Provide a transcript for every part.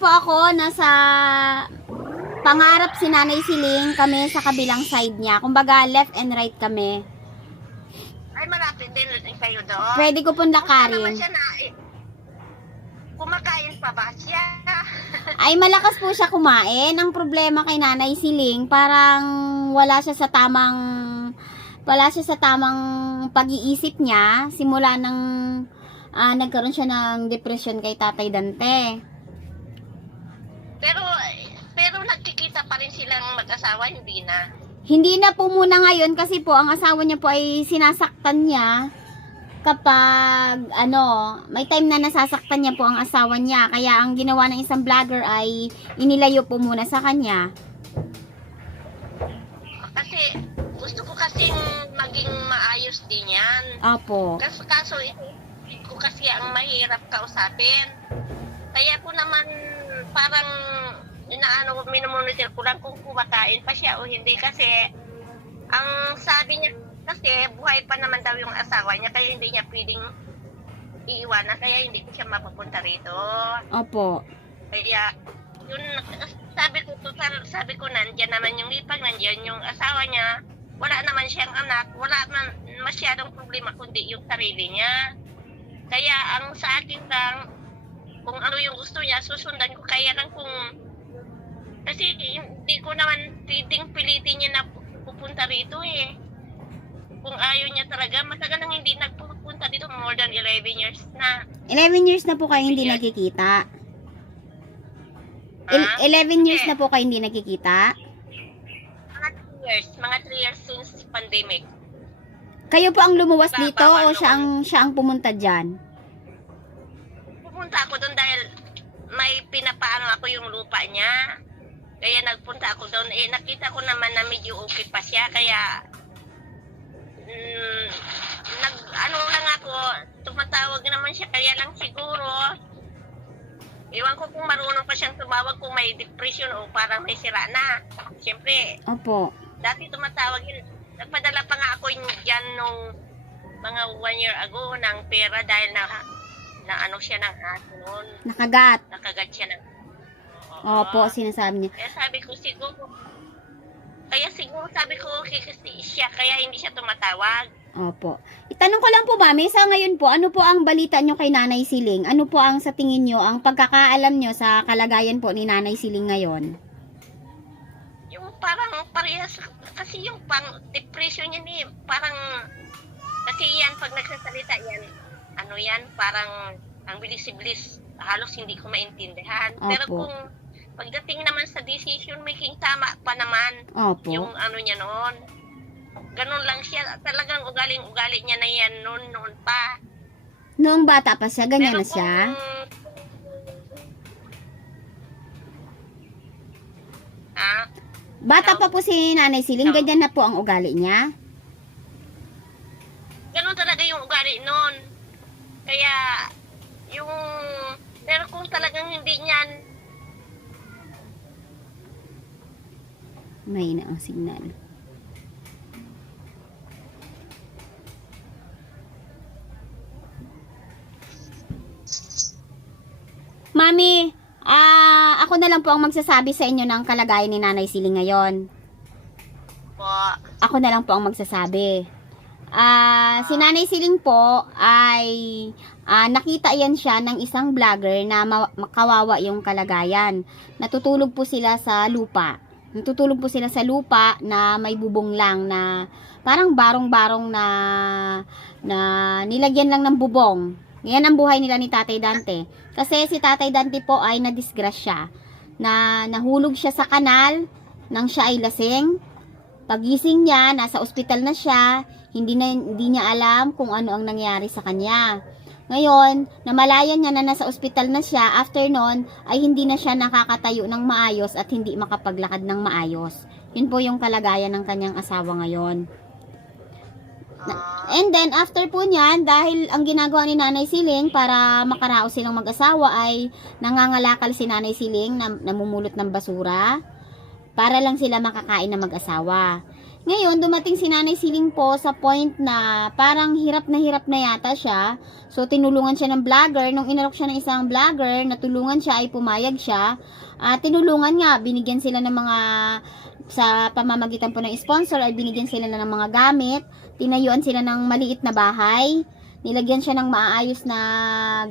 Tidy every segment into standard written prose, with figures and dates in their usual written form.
po ako, nasa pangarap si Nanay Siling, kami sa kabilang side niya. Kumbaga, left and right kami. Ay, malapit din kayo doon. Pwede ko pong Kumusta naman lakarin. siya na, kumakain pa ba siya? Ay, malakas po siya kumain. Ang problema kay Nanay Siling, parang wala siya sa tamang pag-iisip niya. Simula nang nagkaroon siya ng depression kay Tatay Dante. Pero nagkikita pa rin silang mag-asawa, hindi na. Hindi na po muna ngayon kasi po ang asawa niya po ay sinasaktan niya kapag may time na nasasaktan niya po ang asawa niya. Kaya ang ginawa ng isang vlogger ay inilayo po muna sa kanya. Kasi gusto ko kasing maging maayos din yan. Opo. Kaso ko kasi ang mahirap kausapin. Kaya po naman parang minomonitor ko lang kung kumakain pa siya o hindi kasi ang sabi niya kasi buhay pa naman daw yung asawa niya kaya hindi niya pwedeng iiwanan kaya hindi ko siya mapapunta rito. Opo. Kaya yun sabi ko nandiyan naman yung lipag, nandiyan yung asawa niya. Wala naman siyang anak, wala man masyadong problema kundi yung sarili niya. Kaya ang sa akin lang kung ano yung gusto niya susundan ko kaya lang kung kasi hindi ko naman pwedeng pilitin niya na pupunta rito eh. Kung ayaw niya talaga, matagal nang hindi nagpupunta dito, more than 11 years na. 11 years na po kayo hindi nagkikita. 11 years na po kayo hindi nagkikita. Mga 3 years since pandemic. Kayo po ang lumuwas dito o siya ang pumunta diyan? Pupunta ako doon dahil may pinapaano ako yung lupa niya. Kaya nagpunta ako doon. Nakita ko naman na medyo okay pa siya. Kaya, lang ako, tumatawag naman siya. Kaya lang siguro, iwan ko kung marunong pa siyang tumawag kung may depression o parang may sira na. Siyempre, Opo. dati tumatawag yun. Nagpadala pa nga ako dyan nung mga 1 year ago ng pera dahil na siya ng aso noon. Nakagat. Nakagat siya ng Opo, sinasabi niya. Kaya sabi ko siguro sabi ko kasi siya kaya hindi siya tumatawag. Opo. Itanong ko lang po, Mami, sa ngayon po, ano po ang balita nyo kay Nanay Siling? Ano po ang sa tingin nyo, ang pagkakaalam nyo sa kalagayan po ni Nanay Siling ngayon? Yung parang parehas, kasi yung pang depression niya ni, parang, kasi yan, pag nagsasalita yan, parang, ang bilis-bilis, halos hindi ko maintindihan. Opo. Pero kung, pagdating naman sa decision making, tama pa naman. Opo. Yung niya noon. Ganun lang siya. Talagang ugaling-ugali niya na yan noon pa. Noong bata pa siya, ganyan Pero na siya? Bata pa po si Nanay Siling, ganyan na po ang ugali niya? Ganun talaga yung ugali noon. Kaya, pero kung talagang hindi niyan, May na ang signal. Mami, ako na lang po ang magsasabi sa inyo ng kalagayan ni Nanay Siling ngayon. po, Ako na lang po ang magsasabi. Si Nanay Siling po ay nakita yan siya ng isang vlogger na makawawa yung kalagayan. Natutulog po sila sa lupa. Natutulog po sila sa lupa na may bubong lang na parang barong-barong na nilagyan lang ng bubong. Yan ang buhay nila ni Tatay Dante. Kasi si Tatay Dante po ay nadisgrasya. Nahulog siya sa kanal nang siya ay lasing. Pagising niya, nasa ospital na siya. Hindi niya alam kung ano ang nangyari sa kanya. Ngayon, namalayan niya na nasa ospital na siya, after nun, ay hindi na siya nakakatayo ng maayos at hindi makapaglakad ng maayos. Yun po yung kalagayan ng kanyang asawa ngayon. And then, after po niyan, dahil ang ginagawa ni Nanay Siling para makaraos silang mag-asawa ay nangangalakal si Nanay Siling na namumulot ng basura para lang sila makakain na mag-asawa. Ngayon, dumating si Nanay Siling po sa point na parang hirap na yata siya. So, tinulungan siya ng vlogger. Nung inalok siya ng isang vlogger, natulungan siya ay pumayag siya. Tinulungan nga, binigyan sila ng mga, sa pamamagitan po ng sponsor, ay binigyan sila ng mga gamit. Tinayuan sila ng maliit na bahay. Nilagyan siya ng maayos na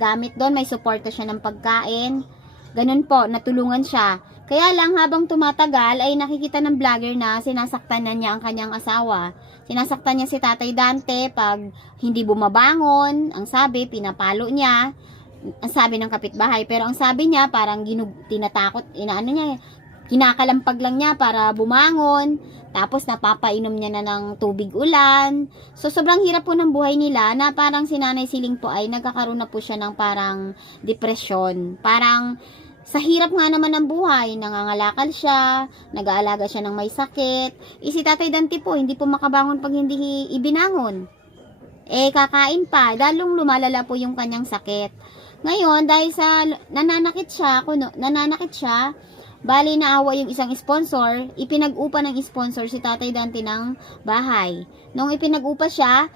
gamit doon. May suporta siya ng pagkain. Ganun po, natulungan siya. Kaya lang habang tumatagal ay nakikita ng vlogger na sinasaktan na niya ang kanyang asawa. Sinasaktan niya si Tatay Dante pag hindi bumabangon. Ang sabi, pinapalo niya. Ang sabi ng kapitbahay. Pero ang sabi niya, parang tinatakot, kinakalampag lang niya para bumangon. Tapos napapainom niya na ng tubig ulan. So sobrang hirap po ng buhay nila na parang si Nanay Siling po ay nagkakaroon na po siya ng parang depression. Parang sa hirap nga naman ng buhay, nangangalakal siya, nag-aalaga siya ng may sakit. Si Tatay Dante po, hindi po makabangon pag hindi ibinangon. Kakain pa, dalong lumalala po yung kanyang sakit. Ngayon, dahil sa nananakit siya, bali naawa yung isang sponsor, ipinag-upa ng sponsor si Tatay Dante ng bahay. Nung ipinag-upa siya,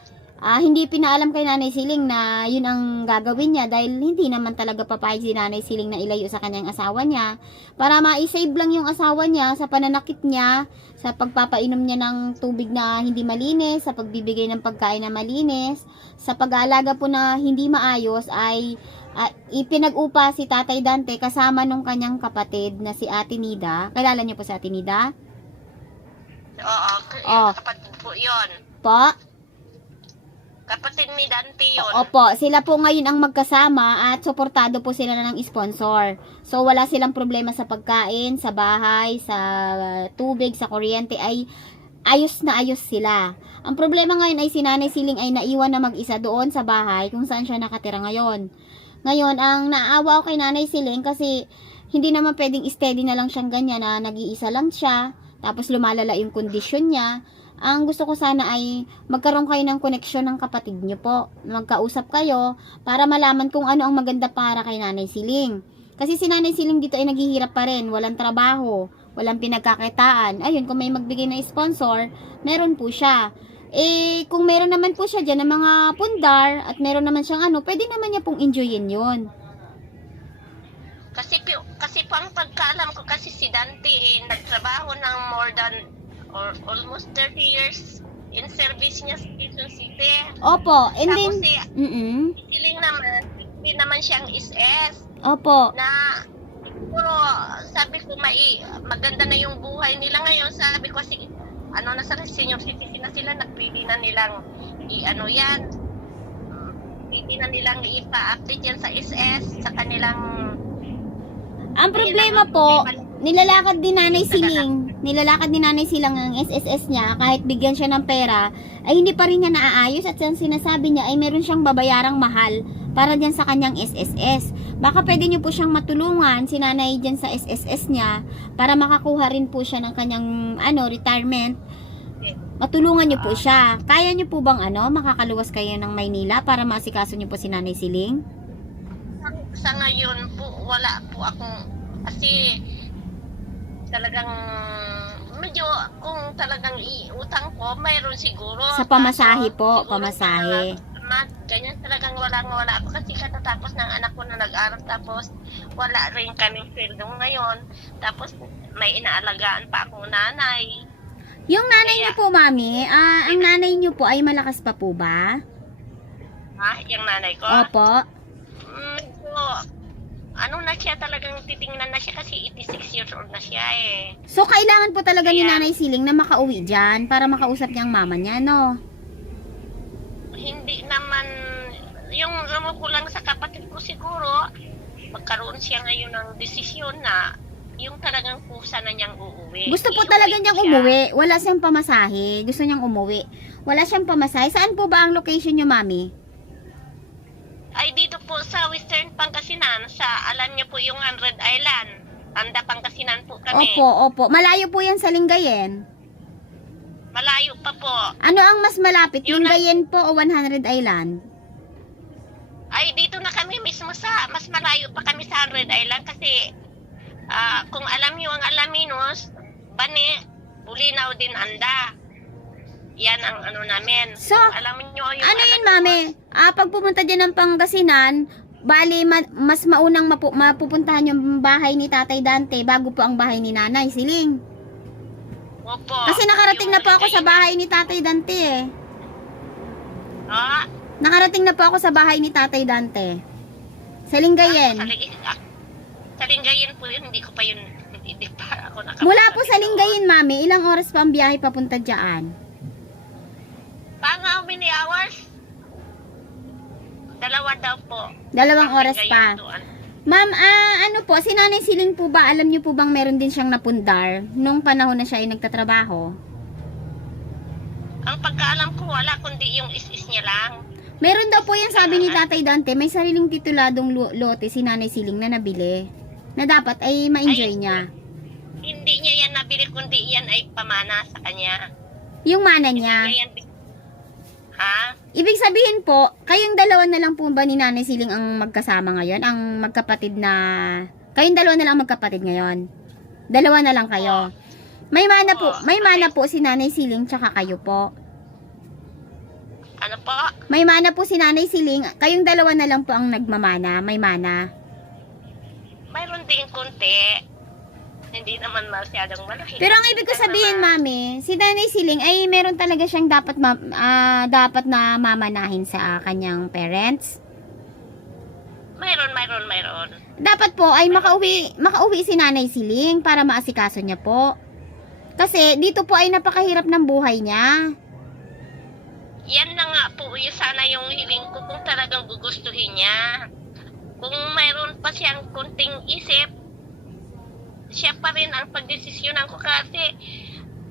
hindi pinaalam kay Nanay Siling na yun ang gagawin niya dahil hindi naman talaga papayag si Nanay Siling na ilayo sa kanyang asawa niya. Para ma-save lang yung asawa niya sa pananakit niya, sa pagpapainom niya ng tubig na hindi malinis, sa pagbibigay ng pagkain na malinis, sa pag-aalaga po na hindi maayos ay ipinag-upa si Tatay Dante kasama nung kanyang kapatid na si Ate Nida. Kilala niyo po si Ate Nida? Oo, kapatid po yun. Po? Kapatid ni Dante yun. Opo, sila po ngayon ang magkasama at suportado po sila na ng sponsor. So, wala silang problema sa pagkain, sa bahay, sa tubig, sa kuryente, ay ayos na ayos sila. Ang problema ngayon ay si Nanay Siling ay naiwan na mag-isa doon sa bahay kung saan siya nakatira ngayon. Ngayon, ang naawa ko kay Nanay Siling kasi hindi naman pwedeng steady na lang siyang ganyan na nag-iisa lang siya, tapos lumalala yung kondisyon niya. Ang gusto ko sana ay magkaroon kayo ng koneksyon ng kapatid niyo po. Magkausap kayo para malaman kung ano ang maganda para kay Nanay Siling. Kasi si Nanay Siling dito ay naghihirap pa rin. Walang trabaho, walang pinagkakitaan. Ayun, kung may magbigay na sponsor, meron po siya. Kung meron naman po siya dyan ng mga pundar at meron naman siyang pwede naman niya pong enjoyin yun. Kasi po ang pagkaalam ko kasi si Dante nagtrabaho ng more than or almost 30 years in service niya sa Quezon City. Opo, and Tapos then, Siling naman, hindi naman siyang SS. Opo. Na, pero sabi ko maganda na yung buhay nila ngayon. Sabi ko kasi, nasa senior citizen na sila, nagpili na nilang pili na nilang ipa-update yan sa SS, sa kanilang. Ang problema po, nilalakad din Nanay Silang ang SSS niya kahit bigyan siya ng pera ay hindi pa rin niya naaayos at ang sinasabi niya ay meron siyang babayarang mahal para dyan sa kanyang SSS. Baka pwede niyo po siyang matulungan si Nanay dyan sa SSS niya para makakuha rin po siya ng kanyang retirement. Matulungan niyo po siya. Kaya niyo po bang makakaluwas kayo ng Maynila para maasikaso niyo po si Nanay Siling? Sa ngayon po, wala po akong, kasi talagang medyo kung talagang iutang ko, mayroon siguro. Sa pamasahe po, siguro pamasahe. Ganyan talagang wala po kasi katatapos ng anak ko na nag-aral, tapos wala rin kaming sweldo ngayon, tapos may inaalagaan pa akong nanay. Yung nanay niyo po, Mami, ang nanay niyo po ay malakas pa po ba? Yung nanay ko? Opo. Na siya, talagang titingnan na siya kasi 86 years old na siya So, kailangan po talaga ni Kaya, Nanay Siling na makauwi dyan para makausap niya ang mama niya, no? Hindi naman, yung ko lang sa kapatid ko siguro, magkaroon siya ngayon ng desisyon na yung talagang kusa na niyang uuwi. Gusto po talaga niyang umuwi. Wala siyang pamasahe. Gusto niyang umuwi. Wala siyang pamasahe. Saan po ba ang location niyo, Mami? Ay, dito po sa Western Pangasinan, alam niyo po yung 100 Island. Anda Pangasinan po kami. Opo. Malayo po yan sa Lingayen. Malayo pa po. Ano ang mas malapit? Yun Lingayen po o 100 Island? Ay, dito na kami mismo mas malayo pa kami sa 100 Island kasi kung alam niyo ang Alaminos, Bani, Bulinaw din anda. Yan ang ano namin. So, Alam niyo yung ano yun, mami? Pag pumunta dyan ng Pangasinan, bali, mas maunang mapupuntahan yung bahay ni Tatay Dante bago po ang bahay ni Nanay Siling. Opo. Kasi nakarating na po ako sa bahay ni Tatay Dante eh. Ah, Nakarating na po ako sa bahay ni Tatay Dante. Sa Lingayen. Sa Lingayen po yun, hindi ko pa yun, hindi pa ako nakapunta. Mula po sa Lingayen, mami, ilang oras pa ang biyahe papunta dyan? Pang how many hours? 2 daw po. 2 oras pa. Ma'am, ano po, si Nanay Siling po ba, alam niyo po bang meron din siyang napundar nung panahon na siya ay nagtatrabaho? Ang pagkaalam ko, wala kundi yung is niya lang. Meron daw po yan, sabi ni Tatay Dante, may sariling tituladong lote si Nanay Siling na nabili. Na dapat ay ma-enjoy niya. Hindi niya yan nabili, kundi yan ay pamana sa kanya. Yung mana niya. Hindi niya yan- Ha? Ibig sabihin po, kayong dalawa na lang po ba ni Nanay Siling ang magkasama ngayon? Ang magkapatid na... Kayong dalawa na lang magkapatid ngayon? Dalawa na lang kayo? May mana po si Nanay Siling tsaka kayo po. Ano po? May mana po si Nanay Siling, kayong dalawa na lang po ang nagmamana, may mana. Mayroon din konti. Hindi naman masyadong malaki. Pero ang ibig ko sabihin, mami, si Nanay Siling ay meron talaga siyang dapat dapat na mamanahin sa kanyang parents. Mayroon. Dapat po ay makauwi si Nanay Siling para maasikaso niya po. Kasi dito po ay napakahirap ng buhay niya. Yan na nga po, yung sana yung hiling ko kung talagang gugustuhin niya. Kung mayroon pa siyang kunting isip, siya pa rin ang pagdesisyonan ko kasi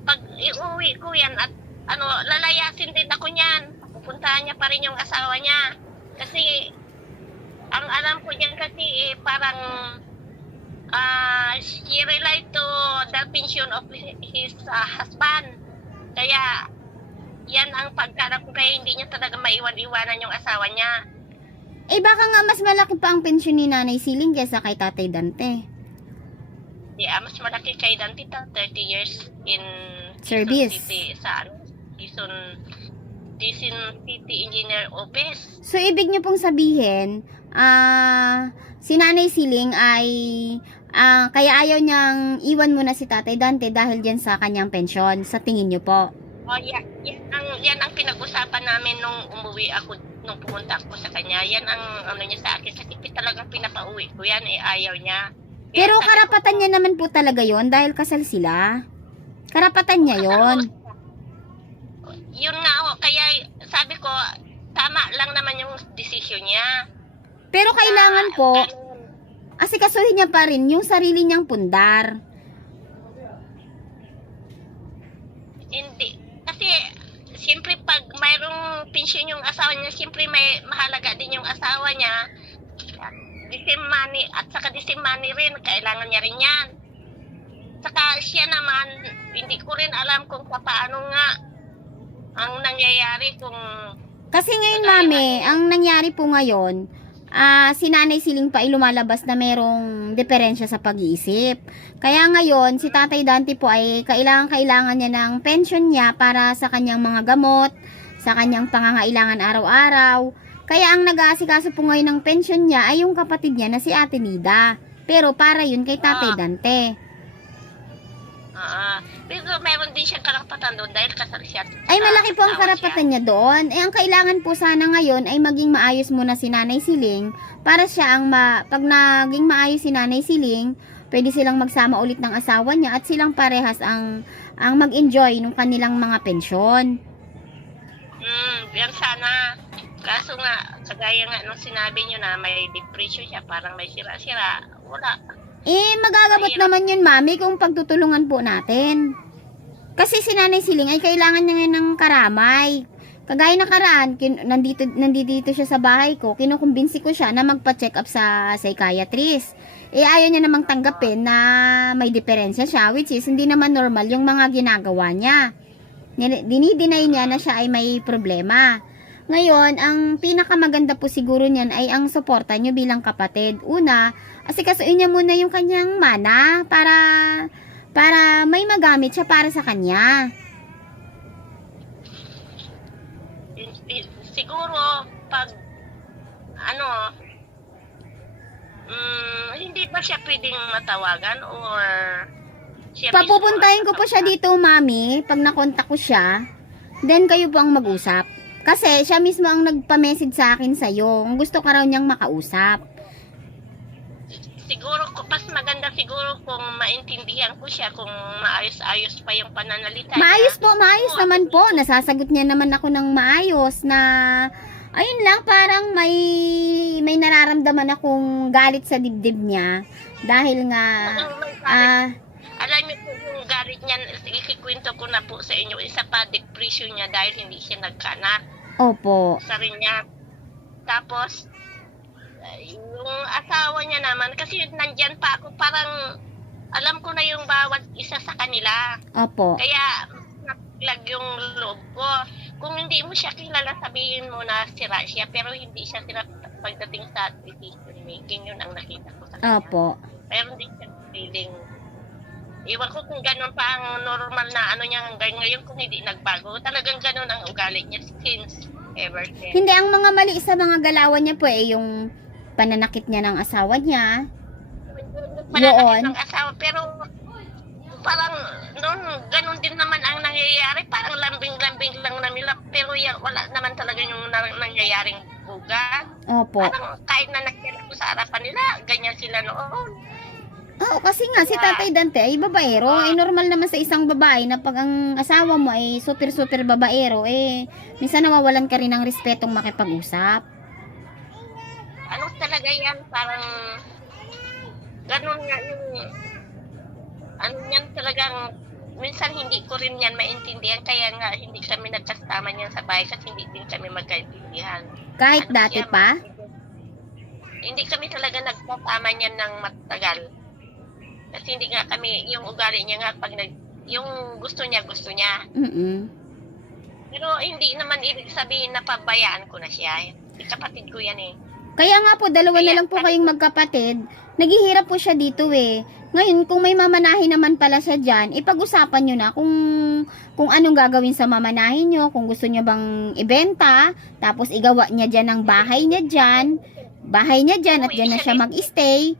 pag iuwi ko yan at lalayasin din ako niyan. Pupuntahan niya pa rin yung asawa niya. Kasi ang alam ko niyan kasi parang she relied to the pension of his husband. Kaya yan ang pagkarap ko, kaya hindi niya talaga maiwan-iwanan yung asawa niya. Eh baka nga mas malaki pa ang pensyon ni Nanay Siling kaysa kay Tatay Dante. Mas malaki kay Dante, 30 years in Service. Quezon City Engineer Office. So, ibig niyo pong sabihin, si Nanay Siling ay, kaya ayaw niyang iwan muna si Tatay Dante dahil dyan sa kanyang pensyon, sa tingin niyo po? Yan ang pinag-usapan namin nung umuwi ako, nung pumunta ako sa kanya. Yan ang niya sa akin. Sa tipid talagang pinapauwi ko yan, ayaw niya. Pero karapatan niya naman po talaga yon dahil kasal sila. Karapatan niya yon. Yun nga, kaya sabi ko, tama lang naman yung desisyon niya. Pero kailangan po, asikasuhin niya pa rin yung sarili niyang pundar. Hindi. Kasi, siyempre pag mayroong pensyon yung asawa niya, siyempre may mahalaga din yung asawa niya. Disimani, at saka disimani rin, kailangan niya rin yan. Saka siya naman, hindi ko rin alam kung paano nga ang nangyayari kung... Kasi ngayon, mami, ang nangyari po ngayon, si Nanay Siling pa ay lumalabas na merong diferensya sa pag-iisip. Kaya ngayon, si Tatay Dante po ay kailangan niya ng pension niya para sa kanyang mga gamot, sa kanyang pangangailangan araw-araw. Kaya ang nag-aasikaso po ngayon ng pension niya ay yung kapatid niya na si Ate Nida. Pero para yun kay Tatay Dante. Pero meron din siyang karapatan doon dahil kasal siya. Ay malaki po ang karapatan niya doon. Eh ang kailangan po sana ngayon ay maging maayos muna si Nanay Siling para siya ang pag naging maayos si Nanay Siling, pwede silang magsama ulit ng asawa niya at silang parehas ang mag-enjoy ng kanilang mga pensyon. Yan sana. Kaso nga, kagaya nga nung sinabi nyo na may depression siya, parang may sira-sira. Wala. Eh, magagamot naman yun, mami, kung pagtutulungan po natin. Kasi si Nanay Siling ay kailangan niya ngayon ng karamay. Kagaya na karaan, nandito siya sa bahay ko, kinukumbinsi ko siya na magpa-check up sa psychiatrist. Eh, ayaw niya namang tanggapin na may diferensya siya, which is hindi naman normal yung mga ginagawa niya. Dinideny niya na siya ay may problema. Ngayon, ang pinakamaganda po siguro niyan ay ang suporta niyo bilang kapatid. Una, asikasuin niya muna yung kanyang mana para may magamit siya para sa kanya. siguro pag ano, hindi ba siya pwedeng matawagan or siya mismo Papupuntahin ko po siya magtatawagan? dito, mami, pag nakontak ko siya. Then kayo po ang mag-usap. Kasi siya mismo ang nagpa-message sa akin sa'yo. Kung gusto ka raw niyang makausap. Siguro, mas maganda siguro kung maintindihan ko siya, kung maayos-ayos pa yung pananalita Maayos niya. po, maayos naman po. Nasasagot niya naman ako ng maayos na ayun lang, parang may nararamdaman akong galit sa dibdib niya dahil nga Ang may galit. ah Alam niyo po yung galit niya, ikikwento ko na po sa inyo, isa pa depression niya dahil hindi siya nagkaanak opo. sa rin niya. Tapos, yung asawa niya naman, kasi nandyan pa ako, parang alam ko na yung bawat isa sa kanila. Opo. Kaya, napaglag yung loob ko. Kung hindi mo siya kilala, sabihin mo na sira siya, pero hindi siya sira pagdating sa decision making, yun ang nakita ko sa kanya. Opo. Pero hindi siya feeling. Iwan ko kung ganun pa ang normal na ano niya hanggang ngayon kung hindi nagbago. Talagang ganun ang ugali niya since ever since. Hindi, ang mga mali sa mga galawan niya po yung pananakit niya ng asawa niya. Pananakit ng asawa, pero parang noon ganun din naman ang nangyayari. Parang lambing-lambing lang na nila, pero yan, wala naman talaga yung nangyayaring buga. Opo. Parang kahit na nakita ko sa harapan nila, ganyan sila noon. Oo, kasi nga si Tatay Dante ay babaero. Eh, normal naman sa isang babae na pag ang asawa mo ay super babaero, eh, minsan nawawalan ka rin ng respetong makipag-usap. Ano talaga yan, parang ganun nga yung ano yan talagang minsan hindi ko rin yan maintindihan, kaya nga hindi kami nagkasama niyan sa bahay kasi hindi din kami magkaintindihan. Kahit Ano dati siya, pa. Hindi kami talaga nagkasama niyan ng matagal. Kasi hindi nga kami, yung ugali niya nga pag yung gusto niya. Mm-mm. Pero hindi naman ibig sabihin na pabayaan ko na siya. Kapatid ko yan eh. Kaya nga po, dalawa na lang po kayong magkapatid. Naghihirap po siya dito eh. Ngayon, kung may mamanahin naman pala siya dyan, ipag-usapan nyo na kung anong gagawin sa mamanahin nyo, kung gusto nyo bang ibenta, tapos igawa niya dyan ang bahay niya dyan at dyan na siya mag-stay.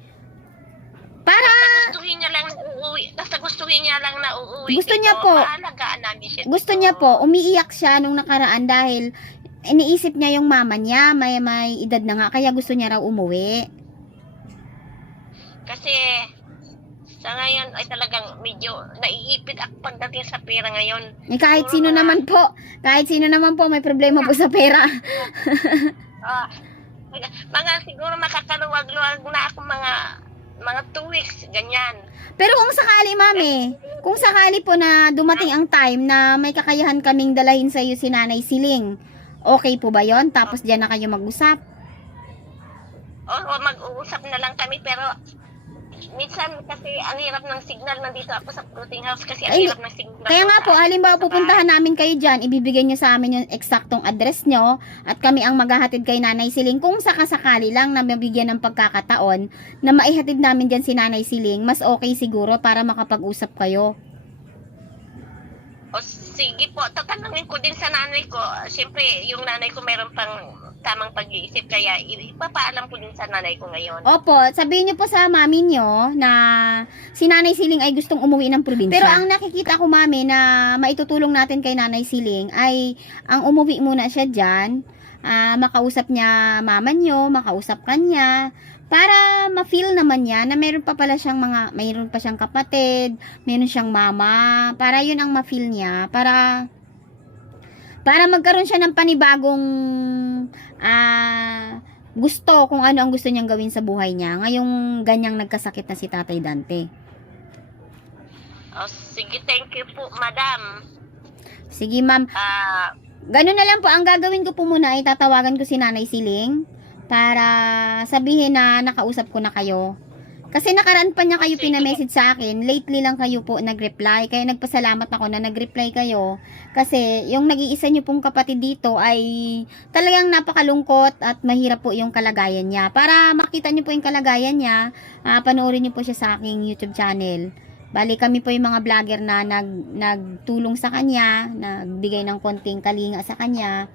Para Gustuhin niya lang uuwi. Basta gustuhin niya lang na uuwi. Gusto niya po. Maalagaan namin siya. gusto niya po, umiiyak siya nung nakaraan dahil iniisip niya yung mama niya, may edad na nga, kaya gusto niya raw umuwi. Kasi sa ngayon ay talagang medyo naiipit ako pagdating sa pera ngayon. Eh, kahit sino naman po may problema po sa pera. Ah, mga siguro makakaluwag-luwag na ako mga 2 weeks, ganyan. Pero kung sakali, mami, kung sakali po na dumating ang time na may kakayahan kaming dalahin sa iyo si Nanay Siling, okay po ba yon? Tapos diyan na kayo mag-usap? O mag-uusap na lang kami, pero minsan kasi ang hirap ng signal. Nandito ako sa floating house kasi ang Ay, hirap ng signal. Kaya nga po, Sa- halimbawa sa bahay. pupuntahan namin kayo dyan, ibibigay nyo sa amin yung eksaktong address nyo at kami ang maghahatid kay Nanay Siling. Kung sakasakali lang na mabigyan ng pagkakataon na maihatid namin dyan si Nanay Siling, mas okay siguro para makapag-usap kayo. O sige po, tatanungin ko din sa nanay ko. Siyempre, yung nanay ko meron pang tamang pag-iisip, kaya ipapaalam ko din sa nanay ko ngayon. Opo, sabihin nyo po sa mami nyo na si Nanay Siling ay gustong umuwi ng probinsya. Pero ang nakikita ko, mami, na maitutulong natin kay Nanay Siling ay ang umuwi muna siya dyan, makausap niya mama nyo, makausap kanya, para ma-feel naman niya na mayroon pa siyang kapatid, mayroon siyang mama, para yun ang ma-feel niya, para magkaroon siya ng panibagong gusto kung ano ang gusto niyang gawin sa buhay niya ngayong ganyang nagkasakit na si Tatay Dante. O sige, thank you po, madam. Sige, ma'am. Ganun na lang po. Ang gagawin ko po muna ay tatawagan ko si Nanay Siling para sabihin na nakausap ko na kayo. Kasi nakaraan pa niya kayo Sige. pinamessage sa akin. Lately lang kayo po nag-reply. Kaya nagpasalamat ako na nag-reply kayo. Kasi yung nag-iisa niyo pong kapatid dito ay talagang napakalungkot at mahirap po yung kalagayan niya. Para makita niyo po yung kalagayan niya, panoorin niyo po siya sa aking YouTube channel. Bali kami po yung mga vlogger na nagtulong sa kanya, nagbigay ng konting kalinga sa kanya.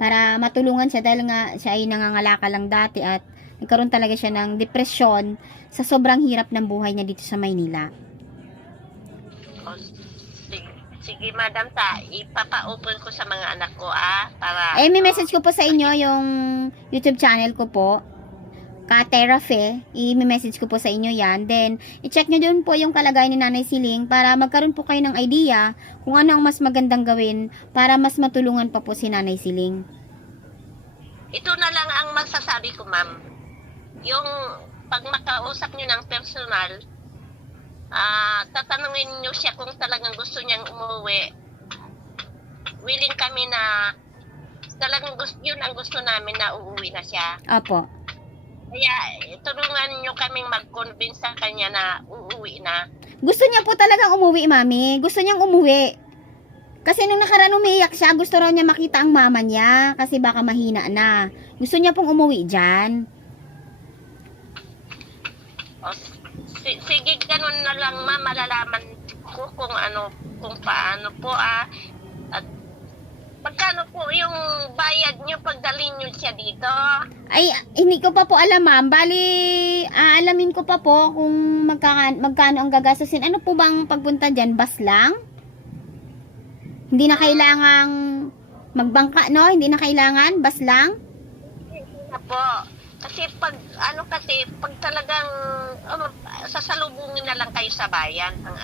para matulungan siya dahil nga siya ay nangangalakal lang dati at nagkaroon talaga siya ng depresyon sa sobrang hirap ng buhay niya dito sa Maynila. O, sige, madam, ipapa-open ko sa mga anak ko, para... May message ko po sa inyo yung YouTube channel ko po, Ka-Therapy. I-message ko po sa inyo yan. Then, i-check nyo dun po yung kalagayan ni Nanay Siling para magkaroon po kayo ng idea kung ano ang mas magandang gawin para mas matulungan pa po si Nanay Siling. Ito na lang ang masasabi ko, ma'am. Yung pag makausap nyo ng personal, tatanungin nyo siya kung talagang gusto niyang umuwi. Willing kami na talagang yun ang gusto namin na uuwi na siya. Opo. Kaya tulungan nyo kaming mag-convince sa kanya na uuwi na. Gusto niya po talagang umuwi, Mami. Gusto niyang umuwi. Kasi nung nakaraan umiyak siya, gusto raw niya makita ang mama niya kasi baka mahina na. Gusto niya pong umuwi dyan. O, sige, ganun na lang, ma'am. Malalaman ko kung ano, kung paano po, At magkano po yung bayad nyo pagdalhin nyo siya dito? Ay, hindi ko pa po alam, ma'am. Bali, aalamin ko pa po kung magkano ang gagastusin. Ano po bang pagpunta dyan? Bus lang? Hindi na kailangang magbangka, no? Hindi na kailangan? Bus lang? Hindi na po. Kasi pag talagang sasalubungin na lang kayo sa bayan, ang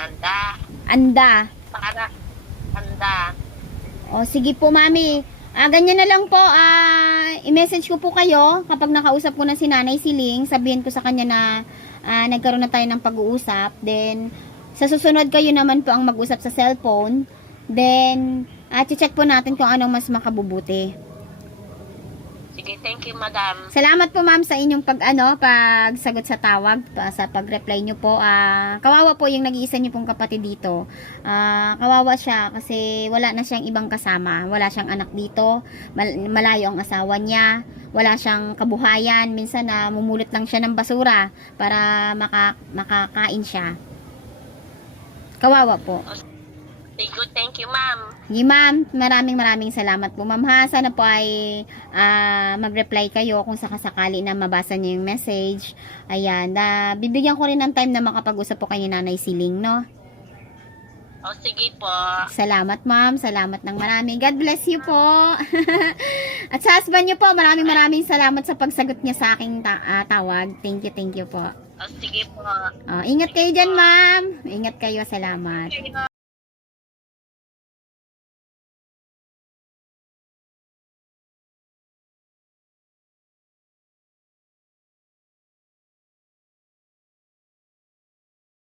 Anda. Para, anda. O, sige po, Mami. Ganyan na lang po. I-message ko po kayo kapag nakausap ko na si Nanay Siling. Sabihin ko sa kanya na nagkaroon na tayo ng pag-uusap. Then, sa susunod kayo naman po ang mag-usap sa cellphone. Then, check po natin kung anong mas makabubuti. Sige, thank you, madam. Salamat po, ma'am, sa inyong pagsagot sa tawag, sa pag-reply nyo po. Kawawa po yung nag-iisa nyo pong kapatid dito. Kawawa siya kasi wala na siyang ibang kasama. Wala siyang anak dito. Malayo ang asawa niya. Wala siyang kabuhayan. Minsan mumulot lang siya ng basura para makakain siya. Kawawa po. Sige, good, thank you, ma'am. Ma'am, maraming salamat po, ma'am, ha. Sana po ay mag-reply kayo kung sakasakali na mabasa niyo yung message. Ayan, bibigyan ko rin ng time na makapag-usap po kayo ni Nanay Siling, no? O, sige po. Salamat, ma'am. Salamat ng marami. God bless you po. At sa husband niyo po, maraming salamat sa pagsagot niya sa aking tawag. Thank you po. O, sige po. Ingat kayo dyan, ma'am. Ingat kayo. Salamat. Sige po.